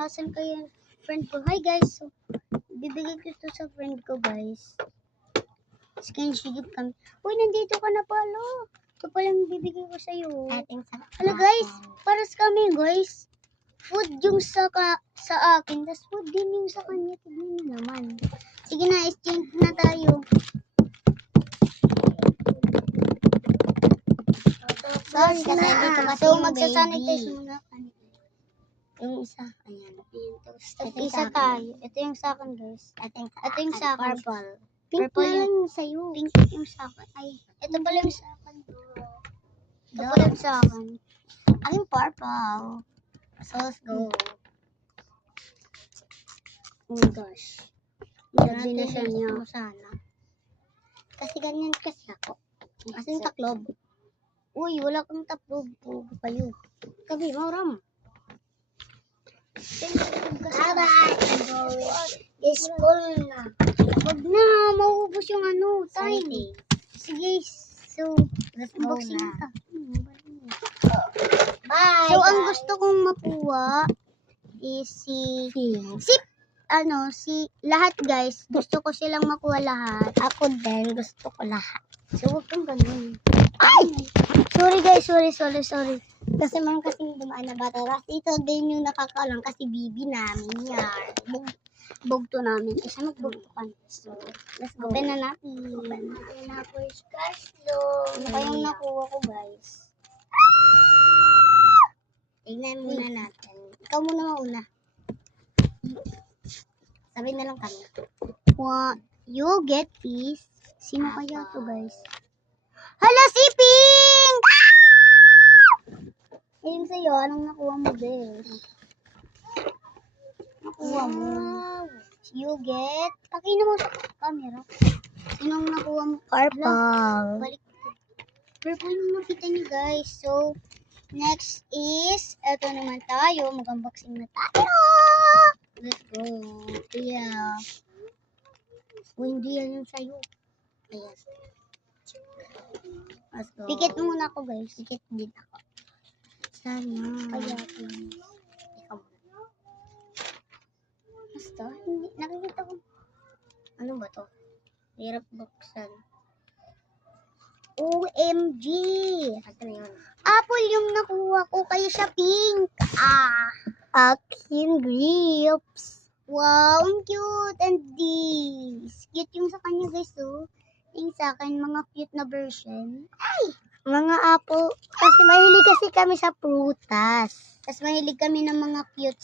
nasan kayo friend ko? Hi guys, so, bibigay ko ito sa friend ko guys. Screenshot kami. Uy, nandito ka na pala. Ito pala yung bibigay ko sa'yo. Hala guys, para sa kami guys. Food yung sa akin, tas food din yung sa kanya. Tignan nyo naman. Sige na, exchange na tayo. Sorry kasi dito kasi So, yung magsasanitize baby. muna kami. Yung isa, ayan. Isa tayo. Ito yung sa akin guys. Ito yung sa akin. Purple. Pink Purple na yung lang yung sa'yo. Pink yung sa akin. Ay, ito pala yung sa akin. Ito pala yung sa akin. Ang purple. So, let's go. Oh my gosh. Binasa niya. Mo sana. Kasi ganyan kasi ako. Kasi yung taklob. Uy, wala kang taplog. Pugo kayo. Kabi, mauram. Bye-bye. School na. Wag na, mauubos yung ano, time. Sige, so, Let's go unboxing na. ka. Bye, So, ang guys. gusto kong makuha is si lahat guys. Gusto ko silang makuha lahat. Ako din, gusto ko lahat. So, wag kang ganun. Ay! Sorry guys, sorry. Kasi meron kasing dumaan na bata. Kasi ito din yung nakakaalam kasi bibi namin yan. Bugto namin. Isa magbugto ka. So, Let's go. open na natin. Open na po yung scars Ano kayong nakuha ko guys? Tignan muna natin. Ikaw muna mauna. Sabi na lang kami. You get this. Sino kaya to guys? Hala, si Pink! Yung sa'yo, anong nakuha mo guys? Nakuha mo. You get... Pakina mo sa camera. Sinong nakuha mo? Purple. Balik. Purple yung nakita niyo guys. So, next is, eto naman tayo. Mag-unboxing na tayo. Let's go. Yeah. O, hindi yan yung sa'yo. Yes. Let's go. Pikit muna ako guys. Pikit din ako. Sana. Kaya, Ikaw muna. basta, hindi, nakikita ko. Ano ba to? Hirap buksan. OMG! Ito na yun. Apple yung nakuha ko, kaya siya pink. Akin grips. Wow, ang cute. And this. Cute yung sa kanya guys, oh. Yung sa akin, mga cute na version. Mga apple. Kasi mahilig kasi kami sa prutas. Tapos mahilig kami ng mga cute